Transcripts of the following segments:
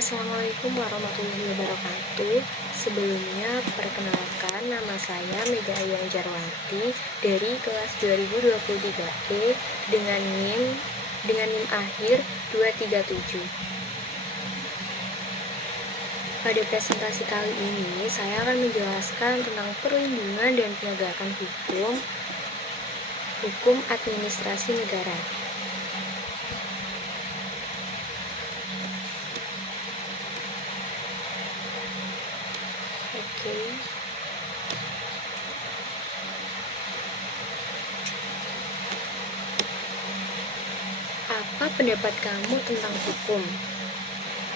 Assalamualaikum warahmatullahi wabarakatuh. Sebelumnya, perkenalkan nama saya Mega Ayang Jarwanti dari kelas 2023E dengan NIM akhir 237. Pada presentasi kali ini, saya akan menjelaskan tentang perlindungan dan penegakan hukum administrasi negara. Oke. Apa pendapat kamu tentang hukum?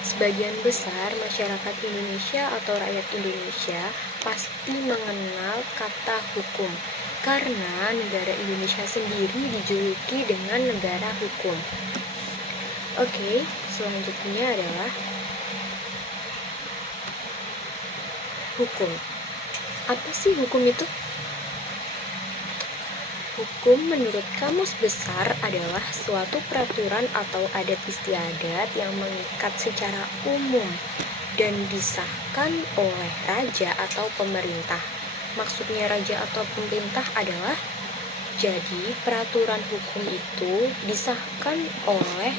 Sebagian besar masyarakat Indonesia atau rakyat Indonesia pasti mengenal kata hukum karena negara Indonesia sendiri dijuluki dengan negara hukum. Oke, selanjutnya adalah hukum. Apa sih hukum itu? Hukum menurut Kamus Besar adalah suatu peraturan atau adat istiadat yang mengikat secara umum dan disahkan oleh raja atau pemerintah. Maksudnya raja atau pemerintah adalah, jadi peraturan hukum itu disahkan oleh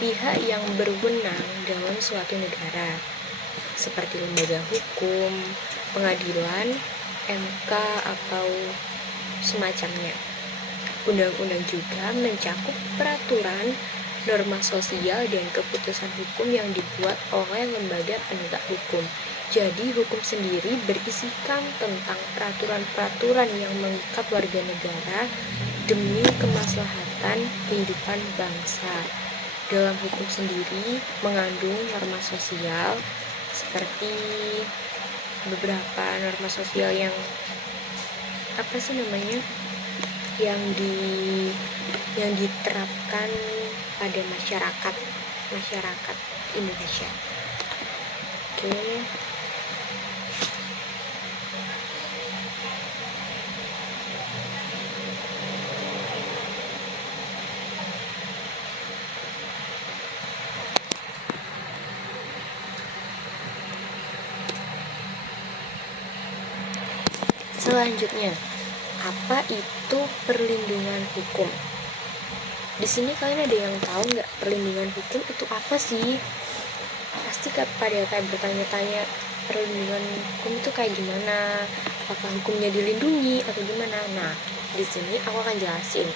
pihak yang berwenang dalam suatu negara, seperti lembaga hukum, pengadilan, MK, atau semacamnya. Undang-undang juga mencakup peraturan, norma sosial, dan keputusan hukum yang dibuat oleh lembaga penegak hukum. Jadi hukum sendiri berisikan tentang peraturan-peraturan yang mengikat warga negara demi kemaslahatan kehidupan bangsa. Dalam hukum sendiri mengandung norma sosial seperti beberapa norma sosial yang yang diterapkan pada masyarakat Indonesia. Oke. Selanjutnya, apa itu perlindungan hukum? Di sini kalian ada yang tahu nggak perlindungan hukum itu apa sih? Pasti pada kayak bertanya-tanya, perlindungan hukum itu kayak gimana? Apakah hukumnya dilindungi atau gimana? Nah, di sini aku akan jelasin.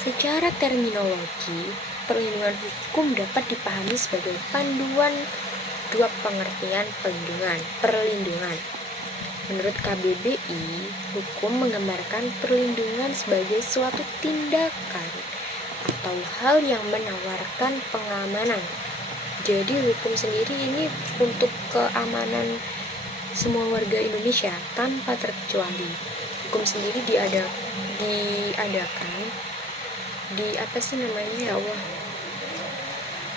Secara terminologi, perlindungan hukum dapat dipahami sebagai panduan dua pengertian perlindungan. Menurut KBBI, hukum menggambarkan perlindungan sebagai suatu tindakan atau hal yang menawarkan pengamanan. Jadi hukum sendiri ini untuk keamanan semua warga Indonesia tanpa terkecuali. Hukum sendiri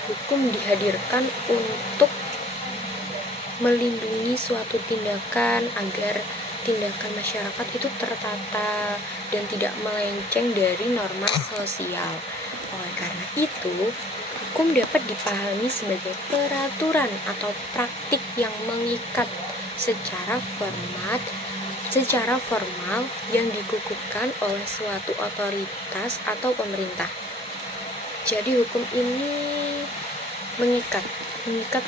Hukum dihadirkan untuk melindungi suatu tindakan agar tindakan masyarakat itu tertata dan tidak melenceng dari norma sosial. Oleh karena itu, hukum dapat dipahami sebagai peraturan atau praktik yang mengikat secara formal yang dikukuhkan oleh suatu otoritas atau pemerintah. Jadi hukum ini mengikat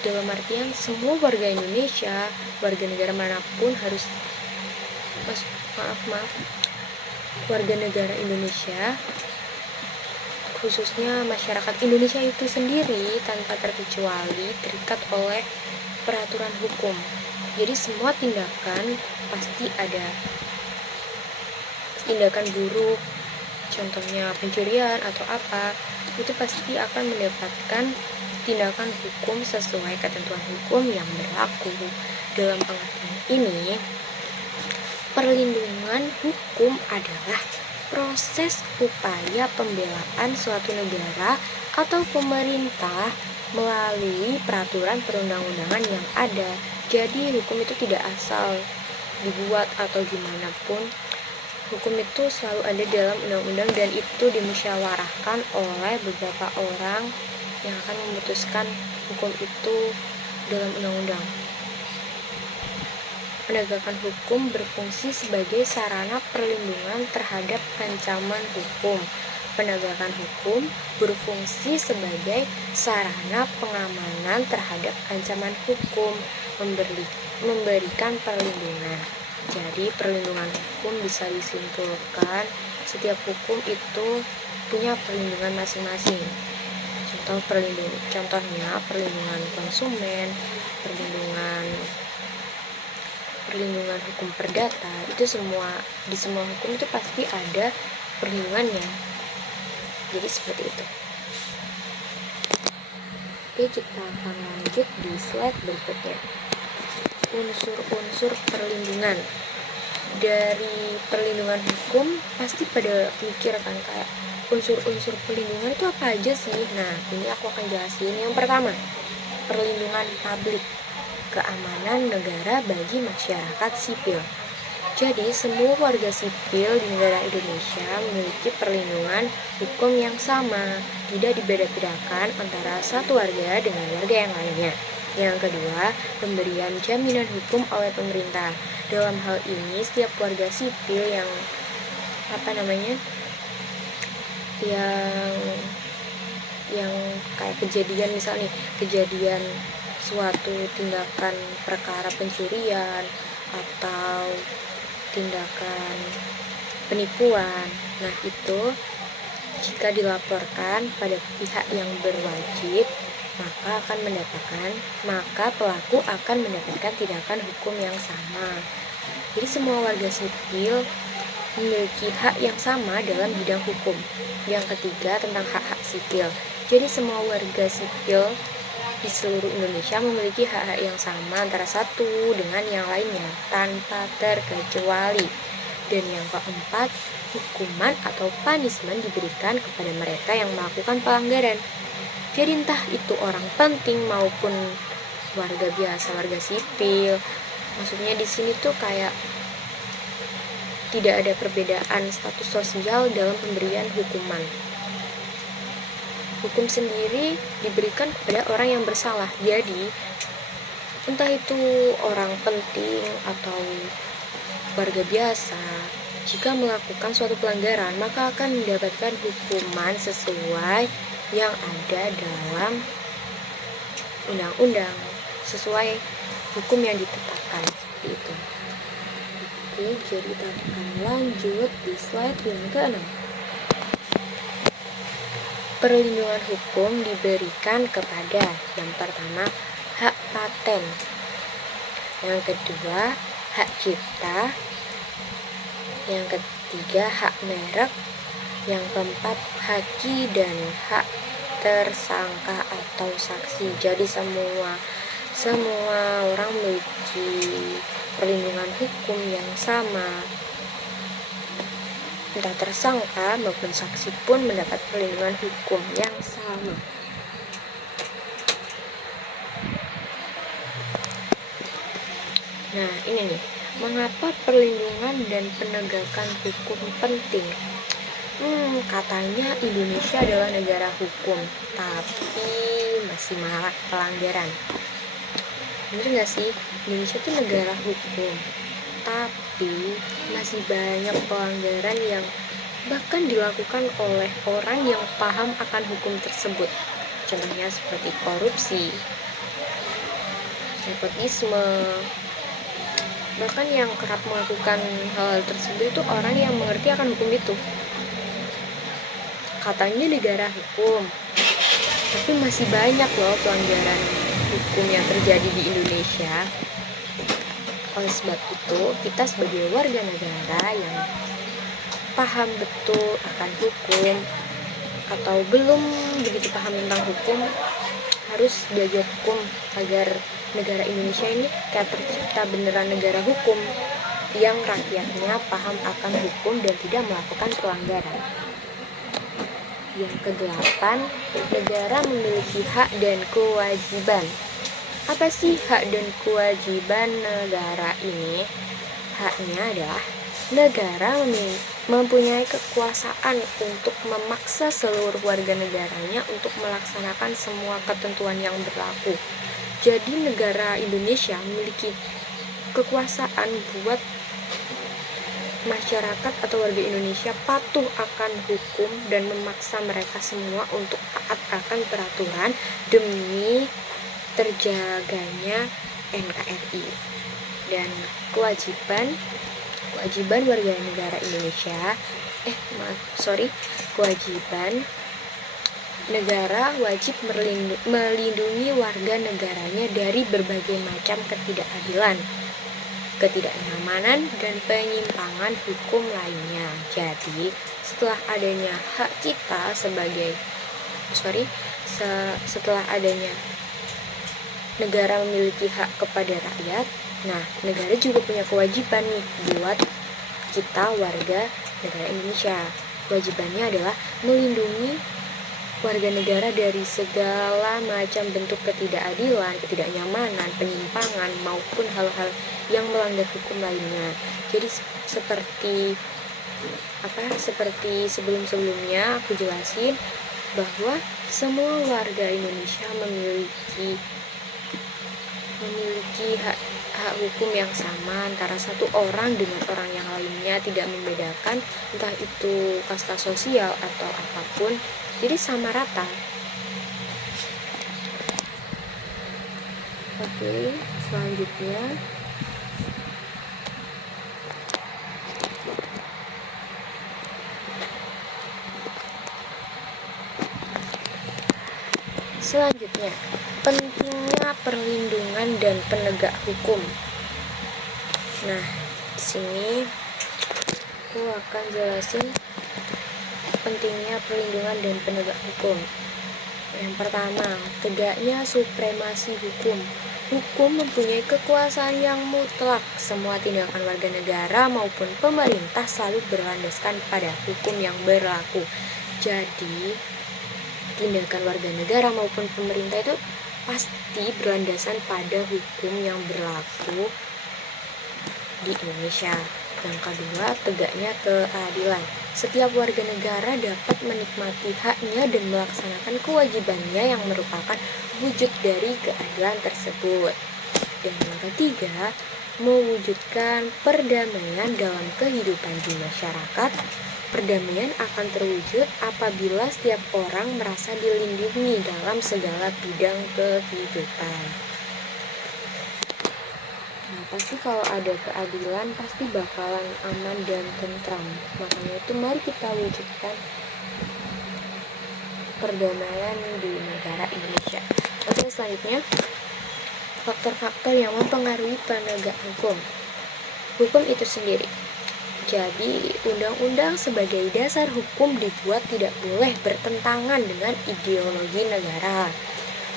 dalam artian semua warga Indonesia, warga negara manapun warga negara Indonesia, khususnya masyarakat Indonesia itu sendiri tanpa terkecuali terikat oleh peraturan hukum. Jadi semua tindakan pasti ada tindakan buruk, contohnya pencurian atau apa, itu pasti akan mendapatkan tindakan hukum sesuai ketentuan hukum yang berlaku. Dalam pengertian ini, perlindungan hukum adalah proses upaya pembelaan suatu negara atau pemerintah melalui peraturan perundang-undangan yang ada. Jadi hukum itu tidak asal dibuat atau gimana pun. Hukum itu selalu ada dalam undang-undang dan itu dimusyawarahkan oleh beberapa orang yang akan memutuskan hukum itu dalam undang-undang. Penegakan hukum berfungsi sebagai sarana perlindungan terhadap ancaman hukum. Penegakan hukum berfungsi sebagai sarana pengamanan terhadap ancaman hukum, memberikan perlindungan. Jadi perlindungan hukum bisa disimpulkan setiap hukum itu punya perlindungan masing-masing. Contohnya perlindungan konsumen, perlindungan hukum perdata, itu di semua hukum itu pasti ada perlindungannya. Jadi seperti itu. Oke, kita akan lanjut di slide berikutnya. Unsur-unsur perlindungan. Dari perlindungan hukum pasti pada mikir kan, kayak unsur-unsur perlindungan itu apa aja sih? Nah, ini aku akan jelasin. Yang pertama, perlindungan publik, keamanan negara bagi masyarakat sipil. Jadi, semua warga sipil di negara Indonesia memiliki perlindungan hukum yang sama, tidak dibeda-bedakan antara satu warga dengan warga yang lainnya. Yang kedua, pemberian jaminan hukum oleh pemerintah. Dalam hal ini, setiap warga sipil yang yang kayak kejadian, misalnya kejadian suatu tindakan perkara pencurian atau tindakan penipuan. Nah, itu jika dilaporkan pada pihak yang berwajib, maka pelaku akan mendapatkan tindakan hukum yang sama. Jadi semua warga sipil memiliki hak yang sama dalam bidang hukum. Yang ketiga, tentang hak-hak sipil. Jadi semua warga sipil di seluruh Indonesia memiliki hak-hak yang sama antara satu dengan yang lainnya tanpa terkecuali. Dan yang keempat, hukuman atau punishment diberikan kepada mereka yang melakukan pelanggaran. Jadi entah itu orang penting maupun warga biasa, warga sipil. Maksudnya di sini tuh kayak tidak ada perbedaan status sosial dalam pemberian hukuman. Hukum sendiri diberikan kepada orang yang bersalah. Jadi entah itu orang penting atau warga biasa, jika melakukan suatu pelanggaran, maka akan mendapatkan hukuman sesuai yang ada dalam undang-undang, sesuai hukum yang ditetapkan, seperti itu. Oke, jadi kita akan lanjut di slide yang ke-6. Perlindungan hukum diberikan kepada yang pertama, hak paten, yang kedua, hak cipta, yang ketiga, hak merek, yang keempat, haki dan hak tersangka atau saksi. Jadi semua orang memiliki perlindungan hukum yang sama. Entah tersangka maupun saksi pun mendapat perlindungan hukum yang sama. Nah, ini nih, mengapa perlindungan dan penegakan hukum penting? Katanya Indonesia adalah negara hukum, tapi masih marak pelanggaran. Bener gak sih? Indonesia itu negara hukum, tapi masih banyak pelanggaran yang bahkan dilakukan oleh orang yang paham akan hukum tersebut. Contohnya seperti korupsi, nepotisme. Bahkan yang kerap melakukan hal tersebut itu orang yang mengerti akan hukum itu. Katanya negara hukum, tapi masih banyak loh pelanggaran hukum yang terjadi di Indonesia. Oleh sebab itu, kita sebagai warga negara yang paham betul akan hukum atau belum begitu paham tentang hukum, harus belajar hukum agar negara Indonesia ini kayak tercipta beneran negara hukum yang rakyatnya paham akan hukum dan tidak melakukan pelanggaran. Yang ke-8, negara memiliki hak dan kewajiban. Apa sih hak dan kewajiban negara ini? Haknya adalah Negara mempunyai kekuasaan untuk memaksa seluruh warga negaranya untuk melaksanakan semua ketentuan yang berlaku. Jadi negara Indonesia memiliki kekuasaan buat masyarakat atau warga Indonesia patuh akan hukum dan memaksa mereka semua untuk taat akan peraturan demi terjaganya NKRI. Dan kewajiban warga negara Indonesia kewajiban negara wajib melindungi warga negaranya dari berbagai macam ketidakadilan, ketidaknyamanan, dan penyimpangan hukum lainnya. Jadi setelah adanya hak kita setelah adanya negara memiliki hak kepada rakyat, nah negara juga punya kewajiban nih buat kita warga negara Indonesia. Kewajibannya adalah melindungi warga negara dari segala macam bentuk ketidakadilan, ketidaknyamanan, penyimpangan, maupun hal-hal yang melanggar hukum lainnya. Jadi seperti sebelum-sebelumnya aku jelasin bahwa semua warga Indonesia memiliki hak hukum yang sama antara satu orang dengan orang yang lainnya, tidak membedakan entah itu kasta sosial atau apapun, jadi sama rata. Oke, selanjutnya pentingnya perlindungan dan penegak hukum. Nah, di sini aku akan jelasin pentingnya perlindungan dan penegak hukum. Yang pertama, tegaknya supremasi hukum. Hukum mempunyai kekuasaan yang mutlak. Semua tindakan warga negara maupun pemerintah selalu berlandaskan pada hukum yang berlaku. Jadi, tindakan warga negara maupun pemerintah itu pasti berlandasan pada hukum yang berlaku di Indonesia. Yang kedua, tegaknya keadilan. Setiap warga negara dapat menikmati haknya dan melaksanakan kewajibannya yang merupakan wujud dari keadilan tersebut. Dan yang ketiga, mewujudkan perdamaian dalam kehidupan di masyarakat. Perdamaian akan terwujud apabila setiap orang merasa dilindungi dalam segala bidang kehidupan. Nah, pasti kalau ada keadilan pasti bakalan aman dan tentram. Makanya itu mari kita wujudkan perdamaian di negara Indonesia. Oke, selanjutnya faktor-faktor yang mempengaruhi penegak hukum. Hukum itu sendiri. Jadi, undang-undang sebagai dasar hukum dibuat tidak boleh bertentangan dengan ideologi negara.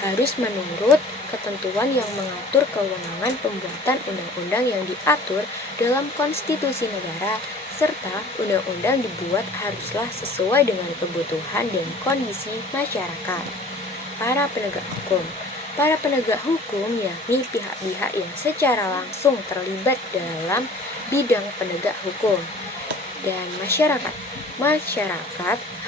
Harus menurut ketentuan yang mengatur kewenangan pembuatan undang-undang yang diatur dalam konstitusi negara, serta undang-undang dibuat haruslah sesuai dengan kebutuhan dan kondisi masyarakat. Para penegak hukum yakni pihak-pihak yang secara langsung terlibat dalam bidang penegak hukum. Dan masyarakat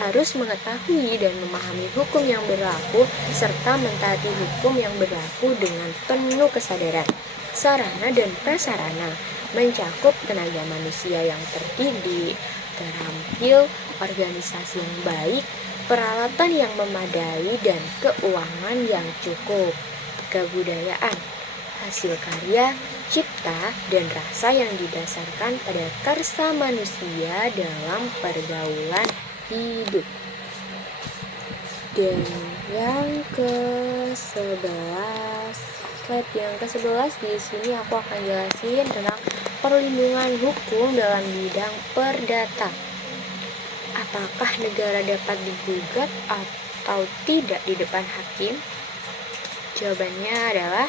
harus mengetahui dan memahami hukum yang berlaku serta mentaati hukum yang berlaku dengan penuh kesadaran. Sarana dan prasarana mencakup tenaga manusia yang terdidik, terampil, organisasi yang baik, peralatan yang memadai, dan keuangan yang cukup. Kebudayaan, hasil karya, cipta, dan rasa yang didasarkan pada karsa manusia dalam pergaulan hidup. Dan yang ke-11 di sini aku akan jelasin tentang perlindungan hukum dalam bidang perdata. Apakah negara dapat digugat atau tidak di depan hakim? Jawabannya adalah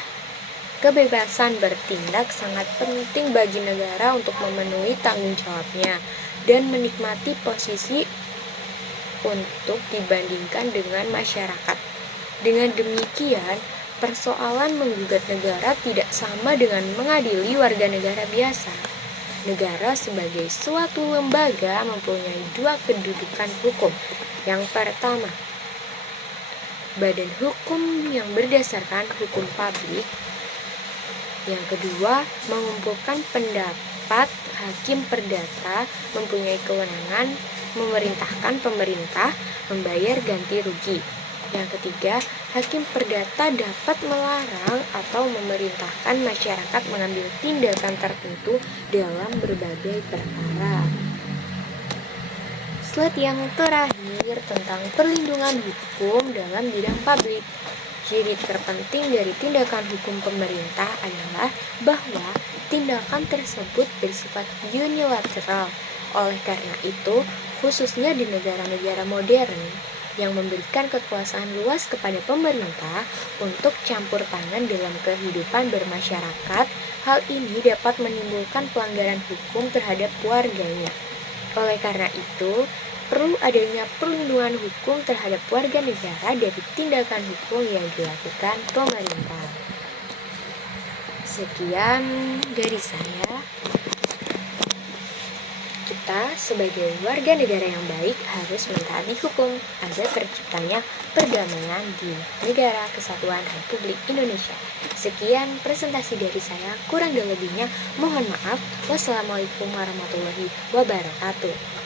kebebasan bertindak sangat penting bagi negara untuk memenuhi tanggung jawabnya dan menikmati posisi untuk dibandingkan dengan masyarakat. Dengan demikian, persoalan menggugat negara tidak sama dengan mengadili warga negara biasa. Negara sebagai suatu lembaga mempunyai dua kedudukan hukum. Yang pertama, badan hukum yang berdasarkan hukum publik. Yang kedua, mengumpulkan pendapat hakim perdata, mempunyai kewenangan memerintahkan pemerintah membayar ganti rugi. Yang ketiga, hakim perdata dapat melarang atau memerintahkan masyarakat mengambil tindakan tertentu dalam berbagai perkara. Slide yang terakhir tentang perlindungan hukum dalam bidang publik. Ciri terpenting dari tindakan hukum pemerintah adalah bahwa tindakan tersebut bersifat unilateral. Oleh karena itu, khususnya di negara-negara modern yang memberikan kekuasaan luas kepada pemerintah untuk campur tangan dalam kehidupan bermasyarakat, hal ini dapat menimbulkan pelanggaran hukum terhadap warganya. Oleh karena itu, perlu adanya perlindungan hukum terhadap warga negara dari tindakan hukum yang dilakukan pemerintah. Sekian dari saya. Kita sebagai warga negara yang baik harus mentaati hukum agar terciptanya perdamaian di negara kesatuan Republik Indonesia. Sekian presentasi dari saya, kurang dan lebihnya mohon maaf. Wassalamualaikum warahmatullahi wabarakatuh.